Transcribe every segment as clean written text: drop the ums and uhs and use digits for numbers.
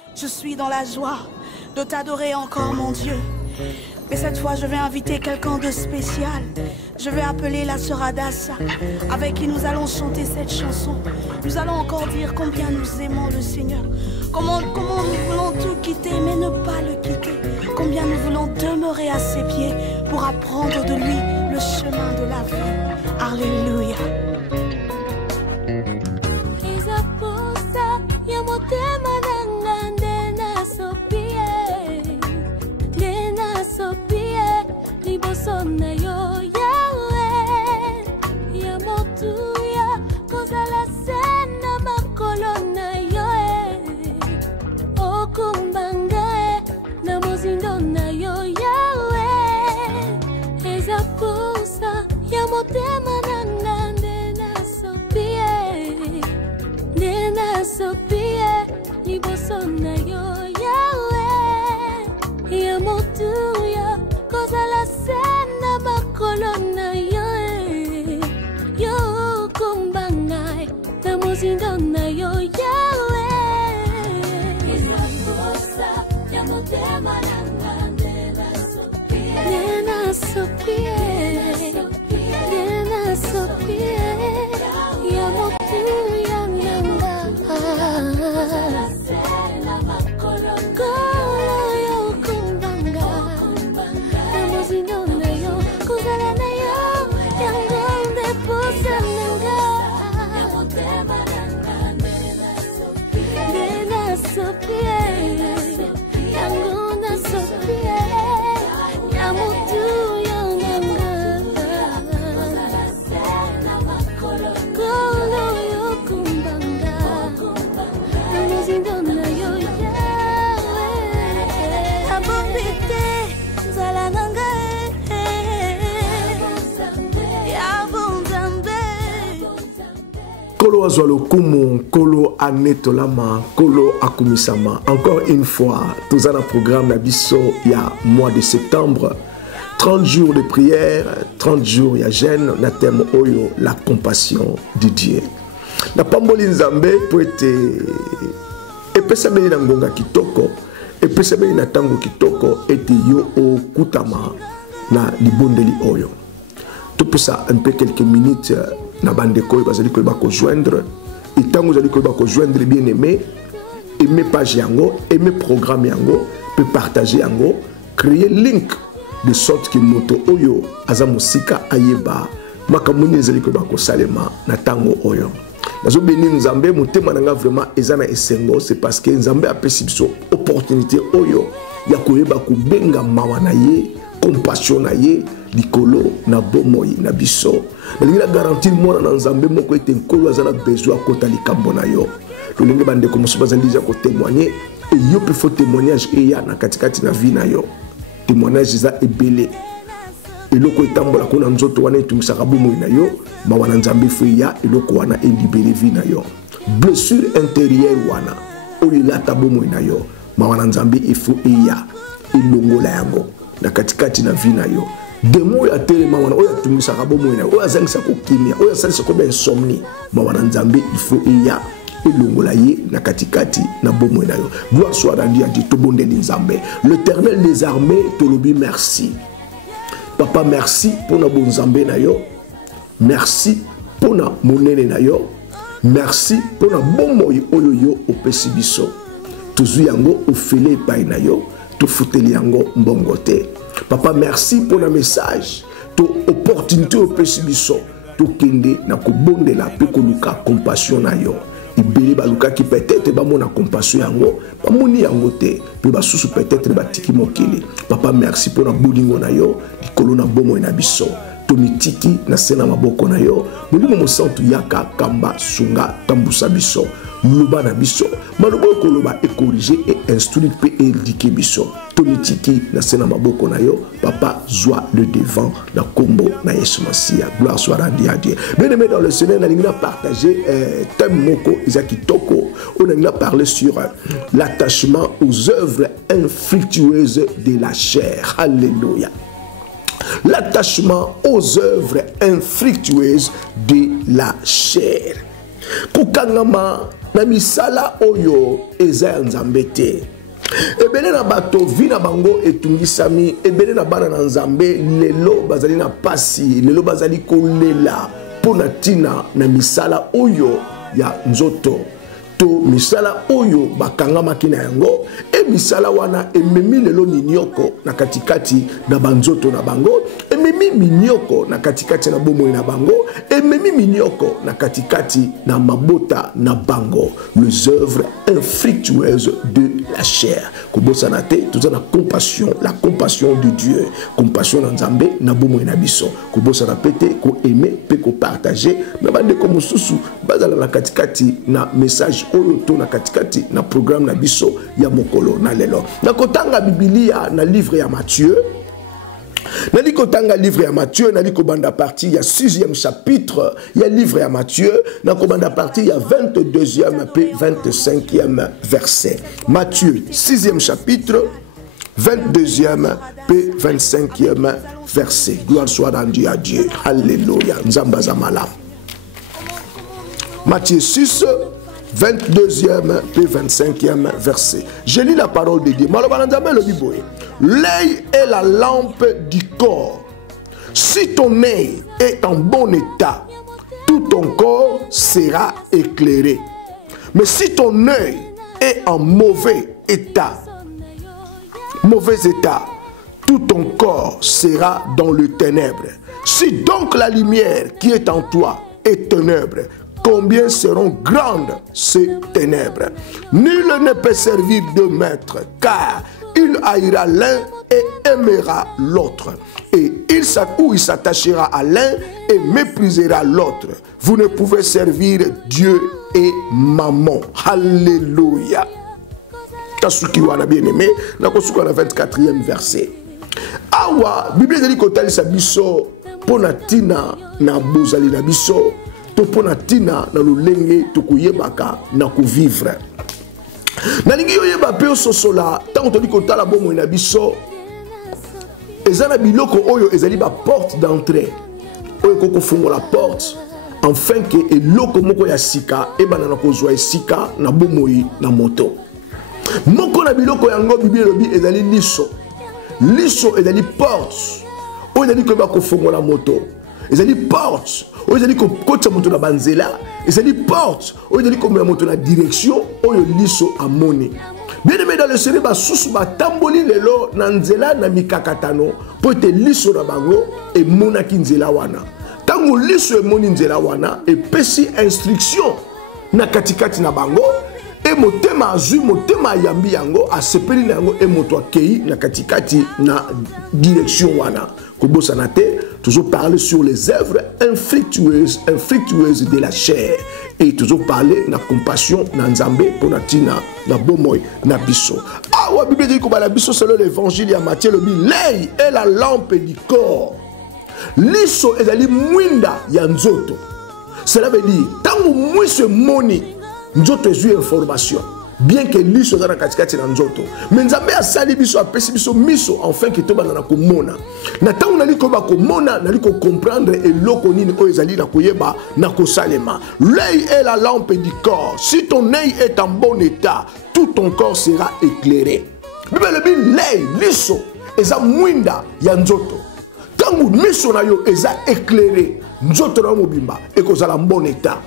Je suis dans la joie de t'adorer encore, mon Dieu. Mais cette fois, je vais inviter quelqu'un de spécial. Je vais appeler la sœur Adassa, avec qui nous allons chanter cette chanson. Nous allons encore dire combien nous aimons le Seigneur. Comment nous voulons tout quitter, mais ne pas le quitter. Combien nous voulons demeurer à ses pieds pour apprendre de lui le chemin de la vie. Alléluia. Kolo Azwalo Kumu, Kolo Anetolama, Kolo Akumisama. Encore une fois, tous en un programme Nabiso, il y a mois de septembre. 30 jours de prière, 30 jours, il y a jeûne, na thème Oyo, la compassion de Dieu. Na Pamboli Nzambe, pour être epesabeli na ngonga kitoko, epesabeli na tango kitoko, ete yo o kutama na libondeli Oyo. Tout pour ça, un peu quelques minutes. Na bandeko bazali ko ba ko joindre et tant vous allez ko ba ko joindre bien aimé, aimer page yango, aimer programme yango, peut partager yango, créer link de sorte que moto oyo aza musika ayeba makamuni ezali ko ba ko salema na tango oyo. Nazo béni Nzambe motema nanga vraiment ezana esengo, c'est parce que Nzambe a pesi biso opportunité oyo ya koyeba ko benga mawa na ye, compassion na ye likolo na bomoi na biso. Nalingi na garantir mwana na Nzambe moko ete nkolo azana besoin kota likambo na yo. Lolingi bande ko moso bazali za ko témoigner et yo peut faut témoignage eya na katikati na vie na yo. Témoignage za ebele. Eloko etambola ko na nzoto wana etumisaka bomoi na yo, mawa na Nzambe fo ya eloko wana elibere vie na yo. Blessure intérieure wana oyo lata bomoi na yo, mawa na Nzambe ifo eya elongola yango na katikati na vie na yo. Demo ya telema wana oya tumisaka bomoi na oya zangisa ko kimia oya salisa ko ben insomnie mawana Nzambe il faut iya elongola ye na katikati na bomoi na yo. Gloire soit rendue à Dieu to bondeli Nzambe. L'Éternel des armées te lobi merci. Papa merci pour na bon Nzambe na yo. Merci pour na monene na yo. Merci pour na bomoi oyo yo opesi biso. Tuzu yango ofele pa na yo, to futeli yango mbongote. Papa, merci pour le message. Ton opportunité au pésibiso. To kende na ko bonde la pe ko luka compassion na yo. Ibeli ba luka ki peut-être ba mona compassion yango, ba moni yango te, pe ba susu peut-être ba tiki mokili. Papa, merci pour na bolingo na yo, likolo na bomo na biso. Tomitiki na sena maboko na yo, molimo mo santu yaka kamba sunga tambusa biso. Luba na biso, maloba koloba e corriger et instruire pe éduquer biso. Tomitiki na sena maboko na yo, papa joie le devant na kombo na Yesu Masia. Gloire soit rendue à Dieu. Bien aimé dans le Seigneur, on a partagé thème moko Isaki Toko. On a parlé sur l'attachement aux œuvres infructueuses de la chair. Alléluia. L'attachement aux œuvres infructueuses de la chair. Kukangama na misala oyo eza ya nzambe te. Ebele na bato vina bango etungisami, ebele na bana na nzambe lelo bazali na pasi, lelo bazali kolela pona tina na misala oyo ya nzoto. To misala oyo bakangama kina yango, e misala wana ememi lelo minyoko na katikati na banzoto na bango, ememi minyoko na katikati na bomoi na bango, ememi minyoko na katikati na mabota na bango. Les œuvres infructueuses de la chair. Kobosana te, tout la compassion de Dieu, compassion na nzambe na bomoi na biso. Kobosana pete ko aimer pe ko partager na bande ko mususu bazala na katikati na message oyo to na katikati na programme na biso ya mokolo na lelo. Na kotanga Biblia na livre ya Matthieu. Nali kotanga livre ya Matthieu, nali kobanda partie ya 6e chapitre ya livre ya Matthieu, na kobanda partie ya 22e pe 25e verset. Matthieu 6e chapitre 22e pe 25e verset. Gloire soit rendue à Dieu. Alléluia. Nzamba zamala. Matthieu 6 22e et 25e verset. Je lis la parole de Dieu. L'œil est la lampe du corps. Si ton œil est en bon état, tout ton corps sera éclairé. Mais si ton œil est en mauvais état, tout ton corps sera dans le ténèbre. Si donc la lumière qui est en toi est ténèbre, combien seront grandes ces ténèbres? Nul ne peut servir deux maîtres, car il haïra l'un et aimera l'autre. Et il s'attachera à l'un et méprisera l'autre. Vous ne pouvez servir Dieu et Mammon. Alléluia. Tasuki wana bien aimé, na kosuka na 24e verset. Awa, Bible dit kotal sa biso pona tina na bozali na biso. Topona tina na lolenge tokoyebaka na kovivre. Na lingi yoyeba pe ososola tango toli kotala bomo na biso ezana biloko oyo ezali ba porte d'entrée. Oyo koko fungola porte afin que eloko moko ya sika ebana na kozwa esika na bomoi na moto. Moko na biloko yango Bible lobi ezali liso. Liso ezali porte. Oyo ezali ko ba kofungola moto. Ezali porte. Oyo ezali ko kota moto na banzela, ezali porte. Oyo ezali ko mena moto na direction oyo liso amoni. Bien aimé dans le Seigneur ba susu ba tamboli lelo na nzela na mikakatano po te liso na bango e mona ki nzela wana. Tango liso e moni nzela wana e pesi instruction na katikati na bango e motema azui motema yambi yango asepeli na yango e moto akei na katikati na direction wana. Kobosana te toujours parler sur les œuvres infructueuses de la chair et toujours parler na compassion na nzambe pona tina na bomoy na biso. Awa Bible dit que la biso selon l'évangile ya Matthieu le dit l'œil est la lampe du corps. Liso ezali mwinda ya nzoto. Cela veut dire tango mwiso moni nzoto ezui information. Bien que liso za na katikati na nzoto, mais nzambe asali biso apesi biso miso enfin que to bana na komona. Na tango nali ko ba komona nali ko comprendre eloko nini o ezali na koyeba na kosalema. L'œil est la lampe du corps. Si ton œil est en bon état, tout ton corps sera éclairé. Bible dit l'œil liso eza mwinda ya nzoto. Tango miso na yo eza éclairé, nzoto na mobimba ekozala en bon état.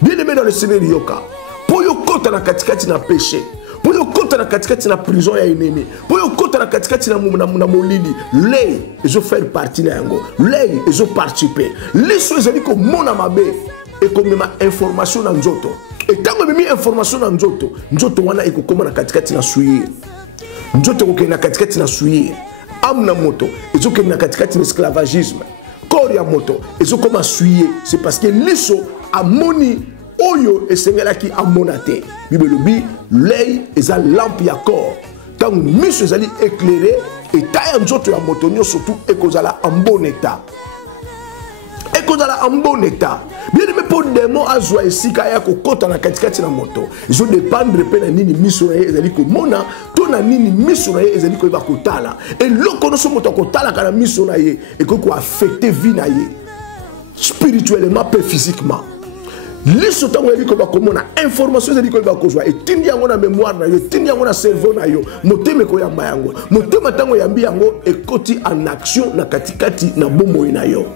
Bien aimé dans le Seigneur yoka. Pour yo kota na katikati na péché, pour yo kota na katikati na prison ya ennemi, pour yo kota na katikati na molili, l'œil ezo faire partie na yango, l'œil ezo participer. Liso ezali ko mona mabe e ko mema information na nzoto. Et tango memi information na nzoto, nzoto wana ekokoma na katikati na suye. Nzoto ko na katikati na suye. Amna moto ezo ke na katikati na esclavagisme. Corps ya moto ezo koma suye, c'est parce que liso amoni oyo esengelaki amonate. Bible lobi l'œil eza lampe ya corps. Tant miso ezali éclairé et taya nzoto ya moto surtout ekozala en bon état. Ekozala en bon état. Bien aimé pour démon azwa esika ya kokota na katikati na moto. Izo dépendre pe na nini miso na ye ezali komona, to na nini miso na ye ezali ko ba kotala. Et loko no so moto kotala kana miso na ye e ko affecter vie na ye spirituellement pe physiquement. liso tango yali ko ba komona information yali ko ba kozwa etindi yango na mémoire na yo etindi yango na cerveau na yo motema ko yamba yango motema tango yambi yango ekoti en action na katikati na bomoi na yo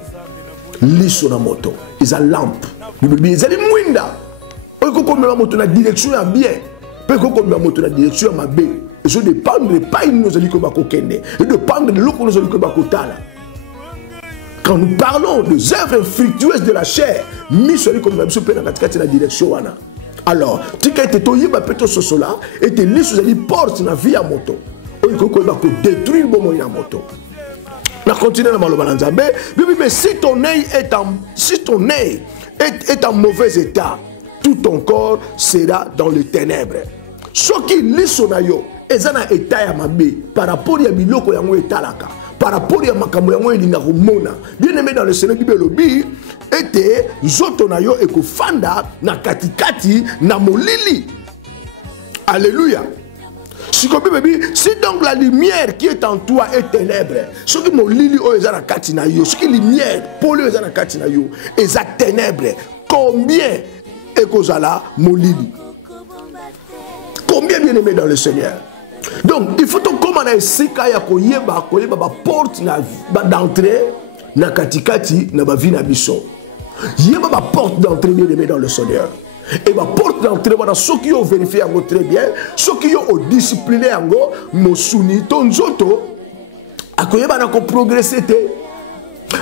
liso na moto eza lampe bibi ezali mwinda oyo ko mema moto na direction ya bien pe ko mema moto na direction ya mabe eso dépendre pas nous zali ko ba kokende et dépendre de loko nous zali ko ba kotala. Quand nous parlons des œuvres fructueuses de la chair, mis sur les comme la direction. Alors, tu as été toyé, sosola, et tu lis sur les portes de la vie à moto. Il faut détruire le bon moyen à moto. On continue à le mais si ton œil est en mauvais état, tout ton corps sera dans les ténèbres. Ce qui lit sur l'ayo, et ça n'a état à ma bé, par rapport à Miloko Yango et Talaka. Par rapport à makambo yango elinga komona bien aimé dans le Seigneur Bible lobi était nzoto na yo ekofanda na katikati na molili. Alléluia. Si donc la lumière qui est en toi est ténèbre, ce qui molili o eza na kati na yo, ce qui lumière polo eza na kati na yo eza ténèbre, combien ekozala molili? Combien bien aimé dans le Seigneur? Donc, il faut que comme on a ici, quand il y a une porte d'entrée, na katikati, na vie na biso. Il y a une porte d'entrée bien aimé dans le Seigneur. Et la porte d'entrée, ceux qui ont vérifié très bien, ceux qui ont discipliné, mon souni, ton zoto, à quoi il y a progressé.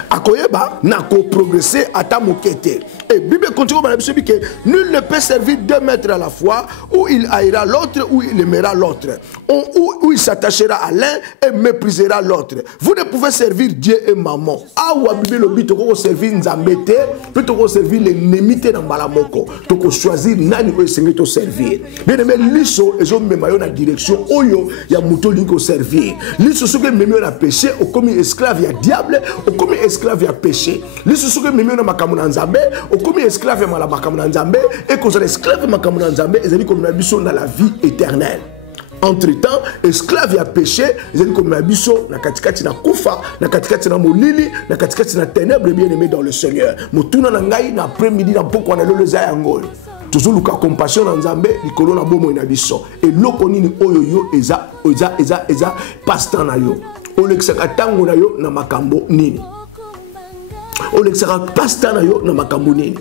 Akoyeba n'a qu'au progresser à ta moquette. Et Bible continue à dire que nul ne peut servir 2 maîtres à la fois, ou il haïra l'autre, ou il aimera l'autre, ou il s'attachera à l'un et méprisera l'autre. Vous ne pouvez servir Dieu et maman. Ah, ou à Bible le but, tu servir Nzambete, puis tu servir l'ennemi dans Malamoko. Tu choisir nani ou essayer de servir. Bien aimé, liso, et je me mets dans la direction, oyo, il y a mouton qui servir. Liso, ce que me met dans péché, au comme esclave, il y a diable, au comme esclave à péché. Les sous que même na makamuna nzambe, au comme esclave à la makamuna nzambe et qu'on soit esclave makamuna nzambe, ils allaient comme la biso dans la vie éternelle. Entre-temps, esclave à péché, ils allaient comme la biso na katikati na kufa, na katikati na molili, na katikati na ténèbres bien-aimés dans le Seigneur. Motuna na ngai na après-midi na poko na le zayango. Toujours luka compassion na nzambe, likolo na bomo na biso. Et loko nini oyo yo eza pasteur na yo. Olexaka tango na yo na makambo nini. Olexaka pasteur na yo na makambo nini.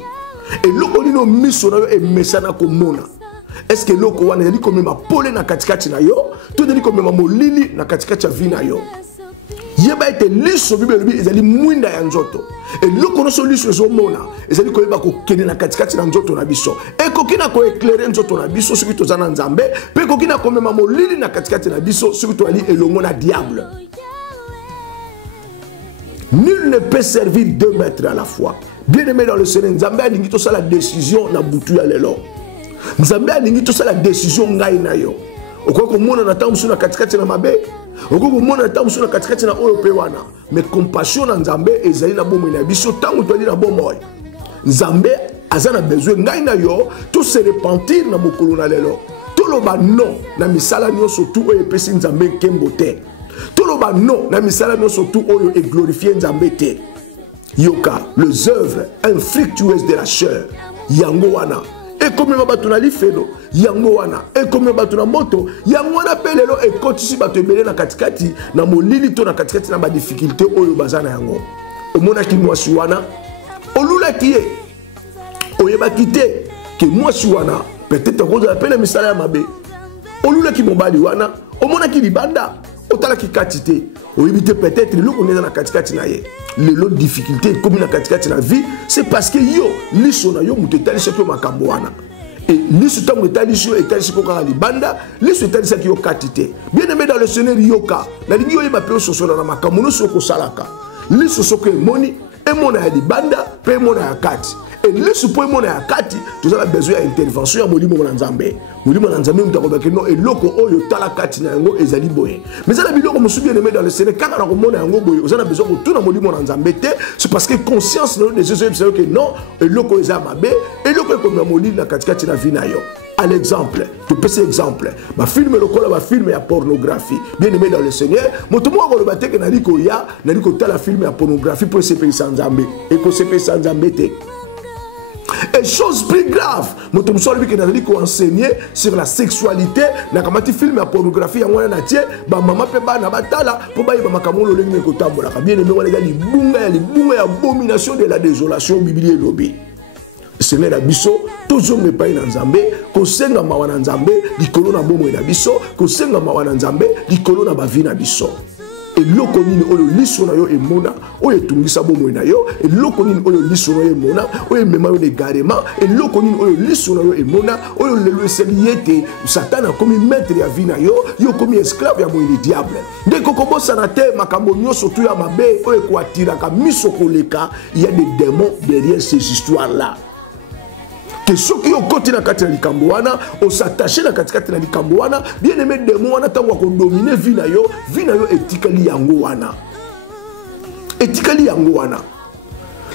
Et loko nino miso na yo e mesana ko mona. Est-ce que loko wana yali comme ma pole na katikati na yo, tout yali comme ma molili na katikati ya vi na yo. Yeba ete liso Bible bi ezali mwinda ya nzoto. Et loko no so liso zo mona, ezali ko yeba ko kene na katikati na nzoto na biso. E ko kina ko éclairer nzoto na biso soki to zana nzambe, pe ko kina ko mema molili na katikati na biso soki to ali elongo na diable. Nul ne peut servir 2 maîtres à la fois. Bien aimé dans le Seigneur, Nzambe a dit que la décision na butu ya lelo. Nzambe a dit que la décision ngai na yo. Okoko mona na tamu suna katikati na mabe. Okoko mona na tamu suna katikati na oyo pe wana. Mais compassion na Nzambe ezali na bomo na biso tangu to ali na bomo. Nzambe azana besoin ngai na yo tout se repentir na mokolo na lelo. Tout lo ba non na misala nyonso tout oyo pesi Nzambe kembote. Tout le monde non, na misala non surtout oyo et glorifier Nzambe te. Yoka, les œuvres infructueuses de la chair. Yango wana. Et comme batuna li felo, yango wana. Et comme batuna moto, yango wana pelelo et kotisi bato ebele na katikati na molili to na katikati na ba difficulté oyo bazana yango. Omona ki mwasi wana, olula kiye. Oyeba kite que mwasi wana peut-être qu'on appelle misala ya mabe. Olula ki mobali wana, omona ki libanda. Otala ki katite, o éviter peut-être le qu'on est dans la katikati na ye. L'autre difficulté comme na katikati na vie, c'est parce que yo liso na yo mutetali seko makambo wana. Et liso tango etali seko etali seko kala libanda, liso etali seko yo katite. Bien aimé dans le Seigneur yoka, na lingi yo yeba pe sosola na makambo no soko salaka. Liso soko emoni, emona ya libanda, pe emona ya kati. Et le support mon à kati, tu as besoin d'intervention à molimo mon nzambe. Molimo nzambe on t'a dit non et loko oyo tala kati na ngo ezali boye. Mais ça la biloko mo bien aimé dans le Seigneur quand on mona ngo boye, on a besoin de tout na molimo nzambe te, c'est parce que conscience de Jésus c'est que non et loko ezamabe et loko comme na molimo na kati kati na vie na yo. À l'exemple, tu peux cet exemple, ma film lokola ma film ya pornographie. Bien aimé dans le Seigneur, motomo ko le baté que na liko ya, na liko tala film ya pornographie pour se payer sans nzambe et ko se payer sans nzambe te. Et chose plus grave, moto muso lobi ke nazali ko enseigner sur la sexualité na kamati film ya pornographie ya ngwana na tie ba mama pe ba na batala po ba yeba makamolo lengi ko tambola ka bien aimé wana libunga ya abomination de la désolation biblique lobi. Seigneur na biso toujours me pa na nzambe ko senga mawa na nzambe likolo na bomo na biso ko senga mawa na nzambe likolo na bavi na biso. Eloko nini oyo liso na yo emona oyo etungisa bomo na yo eloko nini oyo liso na yo emona oyo mema yo legarema eloko nini oyo liso na yo emona oyo lelo eseli yete Satan akomi maître ya vie na yo yo komi esclave ya moyini diable nde kokobosana te makambo nyonso tu ya mabe oyo ekoatiraka miso koleka. Il y a des démons derrière ces histoires là. Que ceux qui ont côté na kati na likambo wana o s'attacher na kati na likambo wana bien aimé démon wana tango ko dominer vie na yo etikali yango wana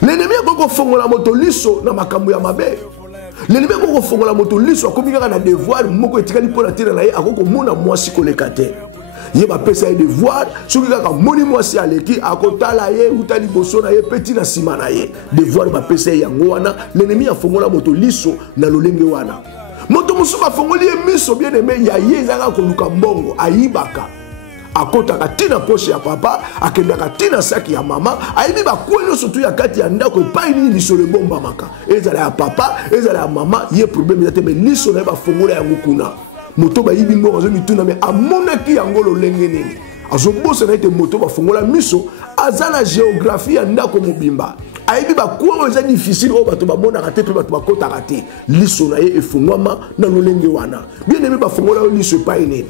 l'ennemi ko fongola moto liso na makambo ya mabe l'ennemi ko fongola moto liso akomi kaka na devoir moko etikali pona tira na ye akoko mona mwasi koleka te ye ba pesa ye devoir soki kaka moni mwasi aleki akotala ye utali boso na ye petit na sima na ye devoir ba pesa ye yango wana l'ennemi afongola moto liso na lolenge wana moto mususu afongoli ye miso bien aimé ya ye ezaka koluka mbongo ayibaka akotaka tina poche ya papa akendaka tina saki ya mama ayibi bakwe nyonso tu ya kati ya ndako epai nini liso lebombamaka ezala ya papa ezala ya mama ye problème eza te me liso na ye bafongola yango kuna moto ba yibi mbongo azo mituna me amonaki yango lolenge nini azobosa na ete moto bafongola miso aza na géographie ya ndako mobimba ayibi bakwa eza difficile oyo bato bamonaka te mpe bato bakotaka te liso na ye efungwama na lolenge wana bien aimé bafongola yo liso epai nini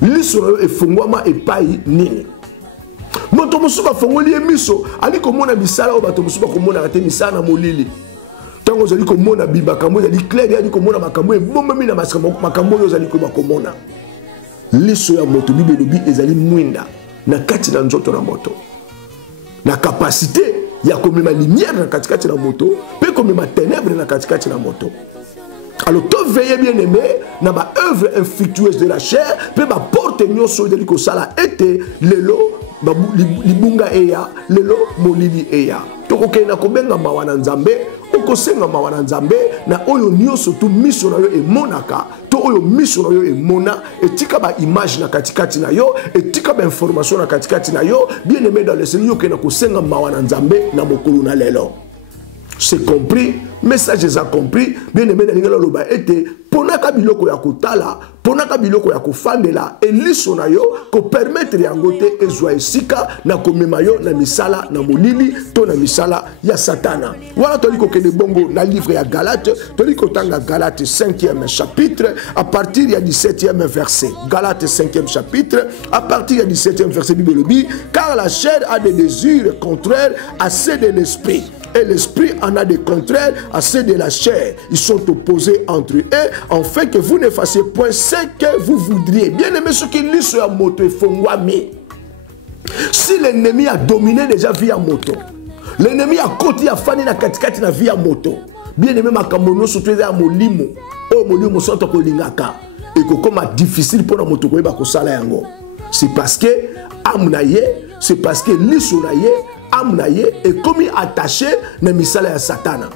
liso na yo efungwama epai nini moto mosusu bafongoli ye miso ali komona misala oyo bato mosusu bakomonaka te misala na molili tango ozali komona bimakambo ezali clair ali komona makambo ebombami na makambo oyo ozali komona liso ya moto bible elobi ezali mwinda na kati na nzoto na moto na capacité ya komema lumière na katikati na moto mpe komema ténèbre na katikati na moto. Alors, tu veillez bien aimé dans ma œuvre infructueuse de la chair, puis ma porte nyonso de l'ikosala ete lelo libunga eya lelo molili eya. Toko kena kobenga mawana nzambe, okosenga mawana nzambe na oyo nyonso tu miso na yo emonaka, to oyo miso na yo emona, etika ba image na katikati na yo, etika ba information na katikati na yo, bien aimé dans le Seigneur kena kosenga mawana nzambe na mokolo na lelo. C'est compris, message est compris, bien aimé dans l'ingénieur loba ete ponaka biloko ya kotala, ponaka biloko ya kofandela eliso na yo ko permettre yango te ezwa esika na komema yo na misala na molili to na misala ya satana. Voilà toliko kende bongo na livre ya Galate, toliko tanga Galate 5e chapitre à partir ya 17e verset. Galate 5e chapitre à partir ya 17e verset Bible dit car la chair a des désirs contraires à ceux de l'esprit. Et l'esprit en a des contraires à ceux de la chair. Ils sont opposés entre eux, afin que vous ne fassiez point ce que vous voudriez. Bien aimé, ce qui lit sur la moto est fongwami. Si l'ennemi a dominé déjà via moto, l'ennemi a côté à fani na katikati na via moto. Bien aimé, ma kamono surtout à molimo. Oh molimo sont ko lingaka. Et que comme difficile pour la moto ko ba ko sala yango. C'est parce que amnaye, c'est parce que lisonaye amnaye est comme attaché na misala ya satana.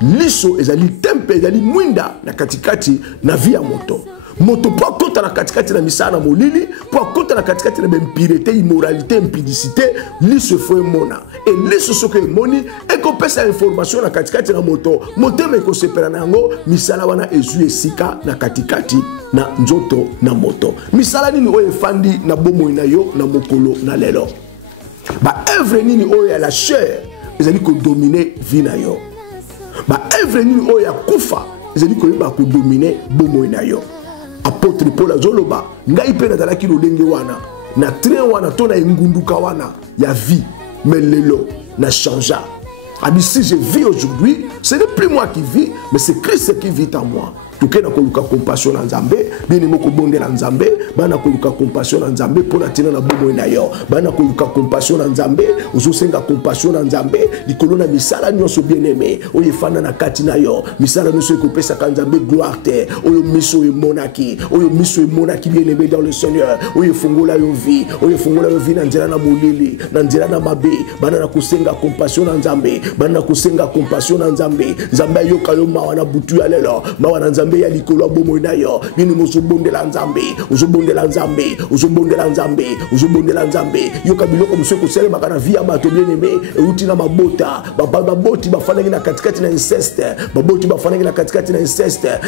Liso ezali tempe ezali mwinda na katikati na via moto. Moto po kota na katikati na misala na molili, po kota na katikati na impureté, immoralité, impudicité, liso fo mona. Et liso soke moni e ko pesa information na katikati na moto. Moto me ko sepela na ngo misala wana ezu esika na katikati na nzoto na moto. Misala nini oyo efandi na bomo na yo na mokolo na lelo. Ba œuvre nini oyo ya la chair ezali ko dominer vie na yo. Ba œuvre nini oyo ya kufa ezali ko yeba ko dominer bomo na yo. Apôtre Paul azoloba ngai pe na dalaki lolenge wana na train wana to na ngunduka wana ya vie mais lelo na changea. A dit si je vis aujourd'hui, ce n'est plus moi qui vis, mais c'est Christ qui vit en moi. toke na koluka compassion na Nzambe bien aimé ko bonde na Nzambe bana koluka compassion na Nzambe pona tina na bomo na yo bana koluka compassion na Nzambe ozo senga compassion na Nzambe likolo na misala nyonso bien aimé oye fana na kati na yo misala nyonso ekopesa ka Nzambe gloire te oyo miso e monaki bien aimé dans le Seigneur oye fongola yo vie na nzela na molili na nzela na mabe bana na kosenga compassion na Nzambe bana kosenga compassion na Nzambe Nzambe yoka yo mawa na butu ya lelo mawa na Nzambe ya likolo bomo na yo bien aimé ozobondela Nzambe yoka biloko muso ko sele makana vie ya bato bien aimé euti na mabota baboti bafanaki na katikati na inceste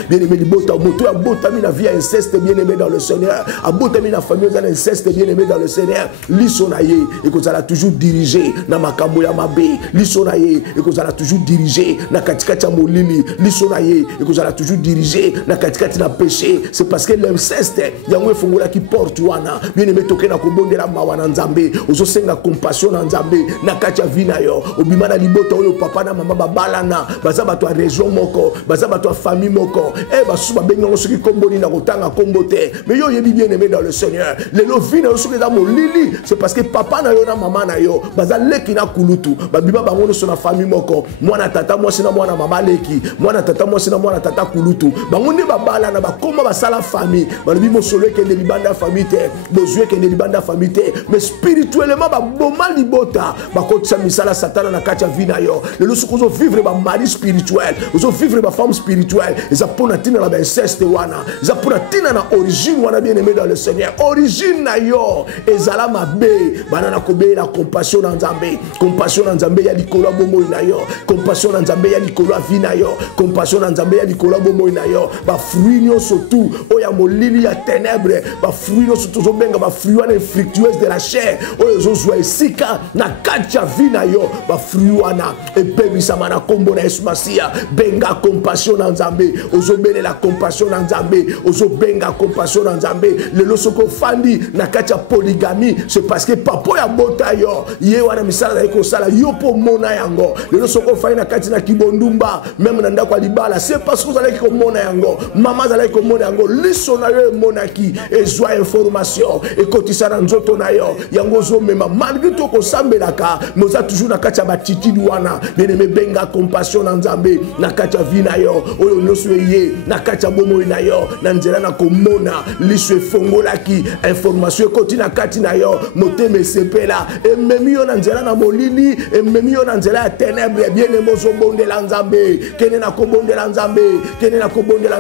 bien aimé libota moto ya bota mi na vie ya inceste bien aimé dans le Seigneur abota mi na famille za inceste bien aimé dans le Seigneur liso na ye ekozala toujours dirigé na makambo ya mabe liso na ye ekozala toujours dirigé na katikati ya molili liso na ye ekozala toujours dirigé na katikati na péché c'est parce que l'inceste yango efongola ki porte wana bien aimé toke na kobondela mawa na Nzambe ozosenga compassion na Nzambe na kati ya vie na yo obima na libota oyo papa na mama babalana baza bato ya région moko baza bato ya famille moko basusu babengango soki komboni na kotanga kombo te mais yo yebi bien aimé dans le Seigneur lelo vie na yo soki eza molili c'est parce que papa na yo na mama na yo baza leki na kulutu babima bango nyonso na famille moko mwana tata mwasi na mwana mama leki mwana tata mwasi na mwana tata kulutu bango nde babalana bakoma basala famille balobi mosolo ekende libanda famille te bozwi ekende libanda famille te mais spirituellement baboma libota bakotisa misala satana na kati ya vie na yo lelo soki ozovivre bamari spirituel ozovivre bafemme spirituelle eza mpona ntina na bainceste wana eza mpona ntina na origine wana bien aimé dans le Seigneur origine na yo ezala mabe bana na kobeela compassion na Nzambe ya likolo ya bomoi na yo compassion na Nzambe ya likolo ya vie na yo compassion na Nzambe ya likolo ya bomoi na yo bafruit nyonso tu oyo ya molili ya ténèbre bafruit nyonso tozobenga bafruit wana infructueuse de la chair oyo ezozwa esika na kati ya vie na yo bafruit wana epebisama na kombo na Yesu Masiya benga compassion na Nzambe ozobelela compassion na Nzambe ozobenga compassion na Nzambe lelo soko fandi na kati ya polygamie c'est parce que papa ya bota yo ye wana misala na ko sala yo po mona yango lelo soko fandi na kati na kibondumba même na ndako libala c'est parce que zalaki ko mona yango mama zalaki ko mona yango liso na yo monaki ezwa information ekotisa na nzoto na yo yango zo mema malgré to ko sambelaka moza toujours na kati ya batitidi wana bien-aimé benga compassion na Nzambe na kati ya vie na yo oyo nyonso ye na kati ya bomoi na yo na nzela na komona liso efongolaki information ekoti na kati na yo motema esepela ememi yo na nzela na molili ememi yo na nzela ya ténèbre bien-aimé ozobondela Nzambe kene na kobondela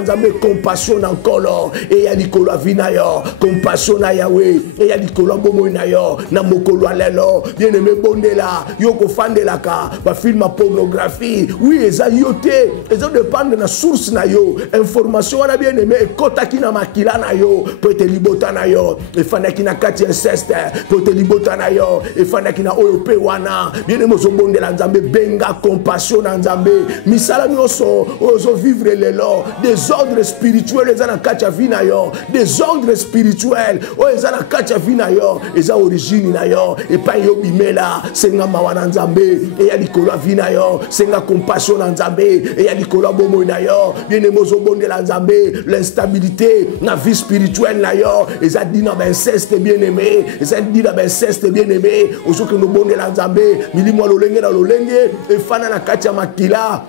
Nzambe compassion na nkolo eya likolo ya vie na yo compassion na Yahweh eya likolo ya bomoi na yo na mokolo ya lelo bien-aimé bondela yo kofandelaka bafilme ya pornographie oui eza yo te eza dépendre na source na yo information wana bien-aimé ekotaki na makila na yo po ete libota na yo efandaki na kati ya inceste po ete libota na yo efandaki na oyo pe wana bien-aimé ozobondela Nzambe benga compassion na Nzambe misala nyonso ozovivre lelo désordre spirituel eza na kati ya vie na yo désordre spirituel oyo eza na kati ya vie na yo eza origine na yo epai yo bimela senga mawa na Nzambe eya likolo ya vie na yo senga compassion na Nzambe eya likolo ya bomoi na yo bien-aimé ozobondela Nzambe l'instabilité na vie spirituelle na yo eza dina bainceste bien-aimé eza dina bainceste bien-aimé ozokende obondela Nzambe milimo ya lolenge na lolenge efana na kati ya makila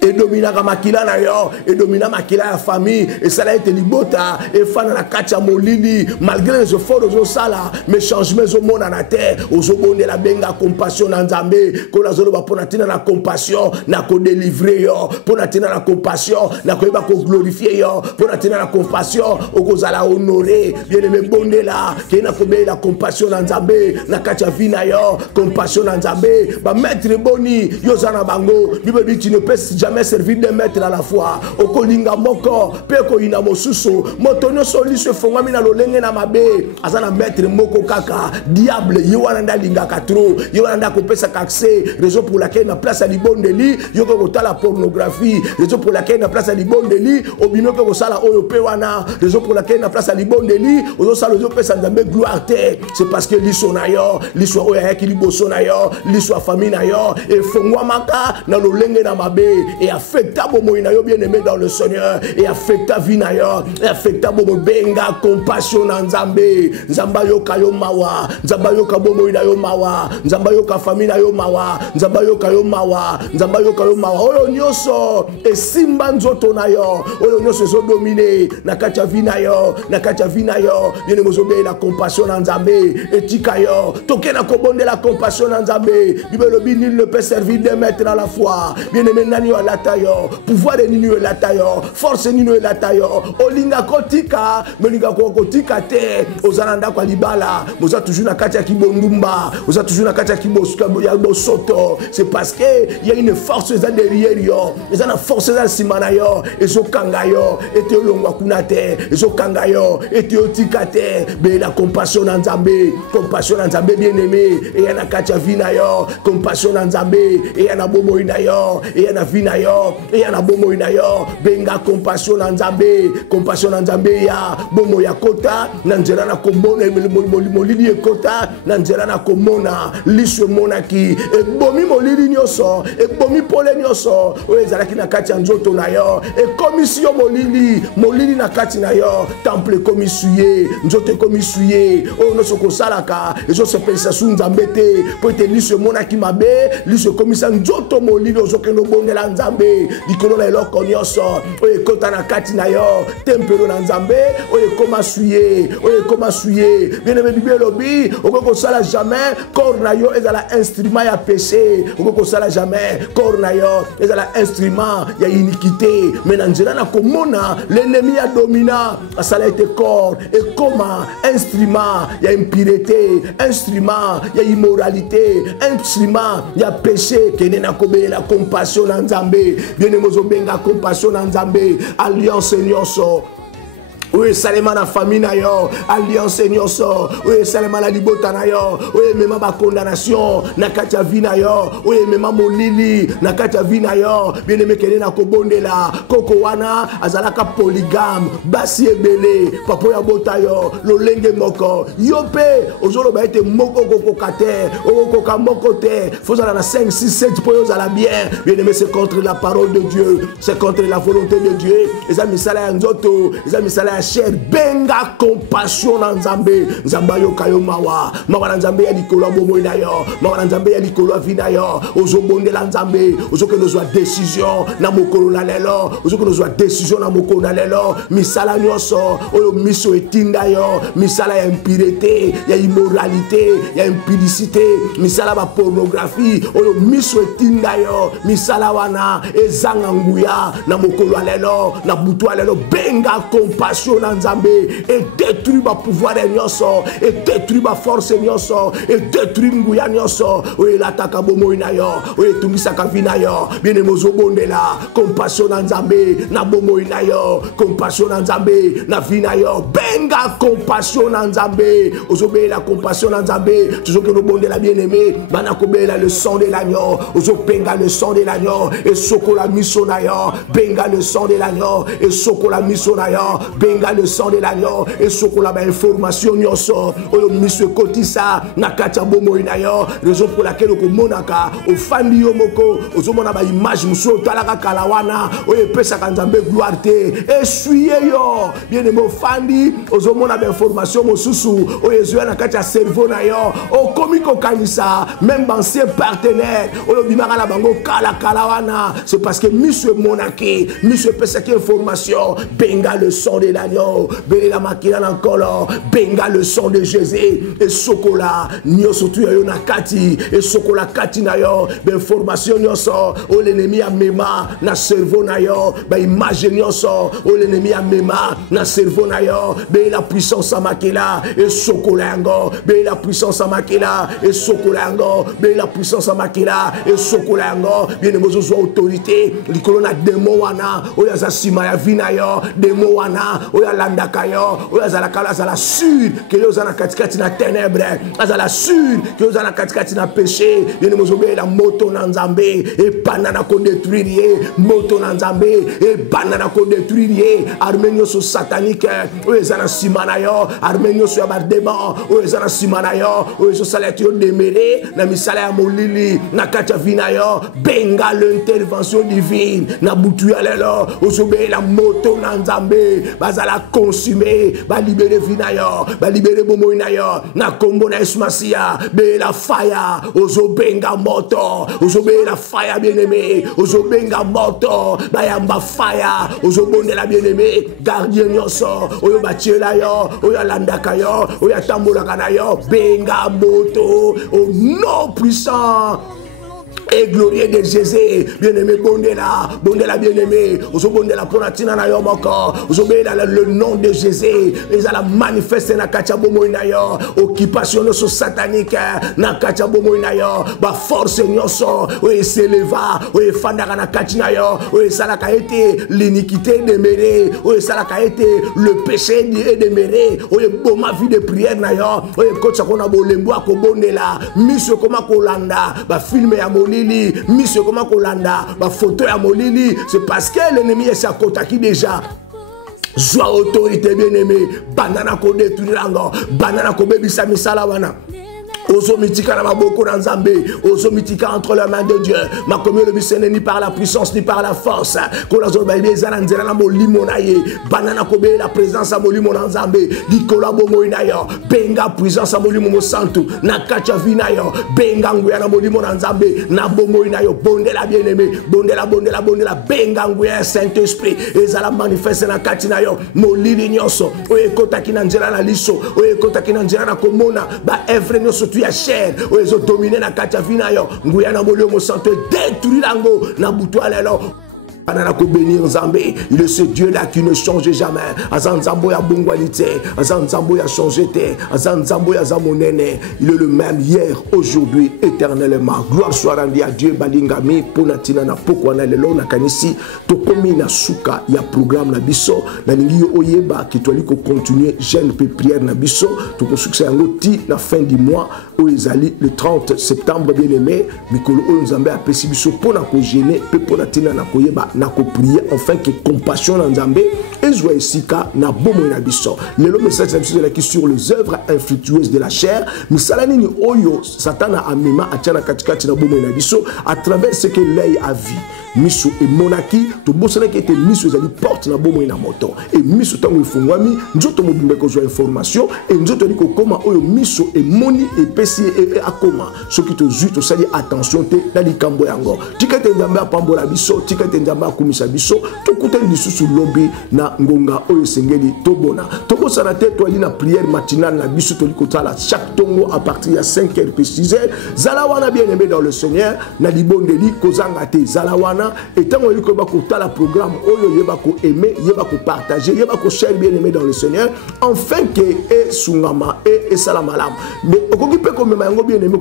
edominaka makila na yo edomina makila ya famille esala ete libota efana na kati ya molili malgré les efforts ozosala mais changement ezomona na terre ozobondela benga compassion na Nzambe kona zoloba mpona ntina na compassion na kodélivre yo mpona ntina na compassion na koyeba koglorifie yo mpona ntina na compassion okozala honoré bien-aimé bondela kei na kobeela compassion na Nzambe na kati ya vie na yo compassion na Nzambe bamaître boni yo oza na bango bible dit tu ne peux jamais servir de maître à la fois okolinga moko pe koyina mosusu moto nyonso liso efongwami na lolenge na mabe aza na maître moko kaka diable ye wana nde alingaka trop ye wana nde akopesaka accès raison pour laquelle na place ya libondeli yoke kotala pornographie raison pour laquelle na place ya libondeli obimi oke kosala oyo pe wana raison pour laquelle na place ya libondeli ozosala ozopesa Nzambe gloire te c'est parce que liso na yo liso oyo ayaki liboso na yo liso ya famille na yo efongwamaka na lolenge na mabe et affecta bomo inayo bien-aimé dans le Seigneur, et affecta vinayo, et affecta bomo benga compassion nzambe, nzamba yoka yo mawa, nzamba yoka bomo inayo mawa, nzamba yoka famille na yo mawa, nzamba yoka yo mawa, nzamba yoka yo mawa, oyo nyoso, e simba nzoto na yo, oyo nyoso ezo domine, na kacha vinayo, na kacha vinayo, bien mozobe la compassion nzambe, etika yo, toke na kobonde la compassion nzambe, bibelo binil ne peut servir de maître à la foi, bien aimé nani yo lata yo, pouvoir de nini yo lata yo, force nini yo lata yo, olinga kotika, melinga kotika te, ozalanda kwa libala, moza toujours na kacha kibondumba, oza toujours na kacha kibosoto, c'est parce que il y a une force derrière yo, ils ont une force dans simana yo, ezo kanga yo, ete longwa kunate, ezo kanga yo, ete otikate, be la compassion nzambe bien-aimé, et yana kacha vina yo, compassion nzambe, et yana bomo ina yo, et yana vina yo, et yana bomo ina yo, benga compassion nzambe ya, bomo ya kota, nanzera na komona, molili ekota, nanzera na komona, liso monaki, e bomi molili nyoso, e bomi pole nyoso, o ezalaki na kati ya nzoto na yo, e komisio molili na kati na yo, temple komisuye, nzoto komisuye, o noso kosalaka, ezo sepelisa su nzambe te, po ete liso monaki mabe, liso komisa nzoto molili ozokendo bondela nzambe, likolo na eloko nyoso, o ekota na kati na yo, tempelo na nzambe, o ekoma suye, bien aimé Bible lobi, oko sala jamais, corps na yo ezala instrument ya péché, oko sala jamais, corps na yo ezala instrument ya iniquité, mais na nzela na komona l'ennemi a domina, asala ete corps et koma instrument ya impureté, instrument ya immoralité, instrument ya péché, kene na kobe la compassion na nzambe, bien aimé benga compassion na nzambe, alliance nyonso. Oui, salema na famille na yo, alliance nyoso. Oui, salema la libota na yo. Oui, mema ba condamnation na katia vi na yo. Oui, mema molili na katia vi na yo. Bien aimé kene na kobonde la koko wana azalaka polygame, basi ebele, papo ya bota yo, lolenge moko. Yo pe ozolo ba ete moko kokokate, okoka moko te. Fozala na 5 6 7 po yo zala bien. Bien aimé, c'est contre la parole de Dieu, c'est contre la volonté de Dieu. Eza misala ya nzoto, eza misala ya cher, benga compassion na nzambe, nzamba yo kayo mawa, mawa na nzambe ya likolo bomo na yo, mawa na nzambe ya likolo vina yo, ozobonde la nzambe, ozoke nozwa décision na mokolo na lelo, ozoke nozwa décision na mokolo na lelo, misala nyoso, oyo miso etinda yo, misala ya impureté, ya immoralité, ya impudicité, misala ba pornographie, oyo miso etinda yo, misala wana ezanga nguya na mokolo na lelo, na butu lelo, benga compassion na nzambe, et détruit ma pouvoir nyoso, et détruit ma force nyoso, et détruit nguya nyoso, oye lataka bomo ina yo, oye tungisaka vina yo, bien mozo bondela, compassion na nzambe, na bomo ina yo, compassion na nzambe, na vina yo, benga compassion na nzambe, ozobe la compassion na nzambe, tuzoke no bondela bien aimé, bana kobela le sang de l'agneau, ozo benga le sang de l'agneau, et sokola miso na yo, benga le sang de l'agneau, et sokola miso na yo, benga le sang de l'agneau, et sokola ba information nyoso, oyo miso kotisa na katia bomo ina yo, raison pour laquelle ko monaka o fandi yo moko, ozomona ba image muso talaka kalawana, oyo pesa kanzambe gloire te, essuyer yo, bien aimé fandi, ozomona ba information mosusu, oyo ezwa na katia cerveau na yo, o komiko kanisa, même ancien partenaire, oyo bimaka la bango kalawana, c'est parce que miso monaki, miso pesa ki information, benga le sang de l'agneau, benga la makina nankolo, benga le sang de Jésus, et sokola, nyoso tu yo na kati, et sokola kati na yo, ben formation nyoso, o l'ennemi a mema, na cerveau na yo, ben image nyoso, o l'ennemi a mema, na cerveau na yo, ben la puissance a makila, et sokola yango, ben la puissance a makila, et sokola yango, ben la puissance a makila, et sokola yango, bien de mozo autorité, likolo na demo wana, o yaza sima ya vina yo, demo wana, oya landaka yo oya azalaka azala sûr que yo zana katikati na ténèbres azala sûr que yo zana katikati na péché yene mozobe la moto na nzambe et banana ko détruire moto na nzambe et banana ko détruire armenio so satanique oya zana simana yo armenio so ya démon oya zana simana yo oya so salati yo deméré na misala ya molili na katia vina yo benga l'intervention divine na butu ya lelo ozobe la moto na nzambe bazala consumé ba libérer vina yo ba libérer bomo na yo na kombo na esmasia be la fire ozobenga moto ozobe la fire bien-aimé ozobenga moto ba yamba fire ozobonde la bien-aimé gardien nyonso oyo batiela yo oyo landaka yo oyo tambolaka na yo benga moto au nom puissant et glorieux de Jésus, bien-aimé, bondela, bien-aimé, oso bondela pour la tina na yo moko, oso bondela le nom de Jésus, ils alla manifester na katia bomo na yo, occupation so satanique na katia bomo na yo, ba force nyoso, o s'éleva, o fandaka na katina yo, o salaka été l'iniquité démérée, o salaka été le péché déméré, o boma vie de prière na yo, o kocha kona bolembo akobondela, miso koma kolanda, ba filme ya molili, monsieur comment kolanda ba photo ya molili, c'est parce que l'ennemi est sa kotaki déjà. Joie autorité bien-aimé, banana ko détruire ngo, banana ko bebisa misala wana. Ozo mitika na maboko na nzambe, ozo mitika entre les mains de Dieu. Ma commune le bisene ni par la puissance ni par la force. Ko la zo ba ezana nzela na molimo na ye. Banana ko be la présence à molimo na nzambe. Dikola bomo ina yo. Benga présence à molimo mo santu. Na kacha vina yo. Benga nguya na molimo na nzambe. Na bomo ina yo. Bonde la bien-aimé. Bonde la. Benga nguya Saint-Esprit. Ezala manifeste na katina yo. Molili nyoso. Oye kota kina nzela na liso. Oye kota kina nzela na komona. Ba evre nyoso tu ya cher. Oye zo dominer na kacha vina yo. Nguya na molimo mo santu. Détruire lango. Na butu alelo. Il est ce Dieu-là qui ne change jamais. Azanzambo ya bongwalite, Azanzambo ya changete, Azanzambo ya zamonene. Il est le même hier, aujourd'hui, éternellement. Gloire soit rendue à Dieu, balingami, ponatina na pokwana lelo na kanisi, tokomi na suka ya programme na biso, na ningi yo oyeba ki toali ko continuer jeûne pe prière na biso, toko succès yango ti na fin du mois, o ezali le 30 septembre bien aimé, mikolo o nzambe a pesi biso pona ko jeûner pe ponatina na koyeba na ko prier enfin que compassion en Nzambe et joie sika na bomo na biso. Le message de qui sur les œuvres infructueuses de la chair, misalani ni oyo satana amema atiana katikati na bomo na biso à travers ce que l'œil a vu. Miso et monaki to bosana qui était miso ezali porte na bomo na moto et miso tango ifungwami nzoto mobimbe ko zo information et nzoto liko koma oyo miso et moni et pesi et akoma ce qui te zu to sali attention te na likambo yango tikete nzambe apambola biso tikete nzambe akumisa biso to kuteli lisusu lobi na ngonga oyo sengeli tobona to bosana te to ali na prière matinale na biso to liko tala chaque tongo à partir de 5h et 6h zalawana bien aimé dans le Seigneur na libondeli kozanga te zalawana et tant que vous avez le programme, vous avez aimé, vous avez partagé, vous avez cher bien aimé dans le Seigneur, enfin que et sungama et salamalam. Mais vous pouvez comme bien aimé,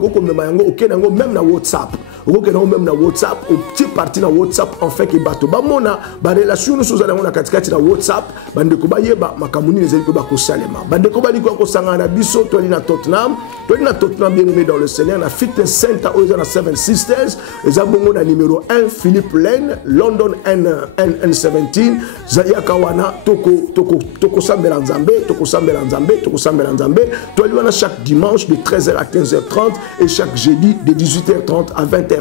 même na WhatsApp. Vous pouvez même na WhatsApp, au petit parti na WhatsApp, enfin que bato ba mona, ba relation nous sommes na katikati na WhatsApp, bande ko ba yeba makamuni les ko ba ko salema. Bande ko ba liko ko sanga na biso to na Tottenham bien aimé dans le Seigneur, na Fitness Center aux na Seven Sisters, les abongo na numéro 1 Philippe Lane, London N17, Zayakawana, Toko Sambela Nzambe, Toaliwana chaque dimanche de 13h à 15h30 et chaque jeudi de 18h30 à 20h30.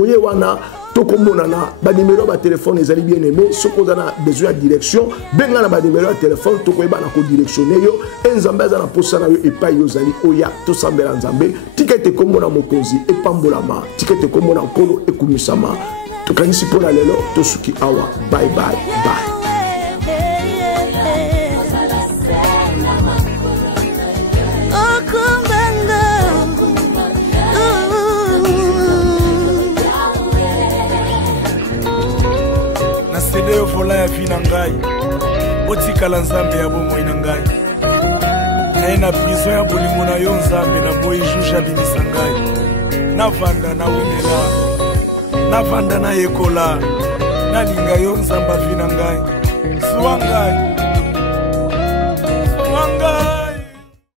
Oyewana, Toko Monana, ba numéro ba téléphone les ali bien aimés, ce qu'on a besoin de direction, benga ba numéro de téléphone, Toko eba na ko directionner yo, Nzambe za na posana yo epai yo zali oya to Sambela Nzambe, tikete kombo na mokonzi e pambolama, tikete kombo na nkolo e kumisama. Tukanisi pour la lelo, tosuki awa, bye bye bye. Na sede yo vola ya vina ngai, otikala nzambe ya bomo ina ngai. Na ina prison ya bolingo na yo nzambe na boye juge abimisa ngai. Na vanda na winela. Navanda na yekola nalinga yo nzamba vina ngai zuwa ngai nanga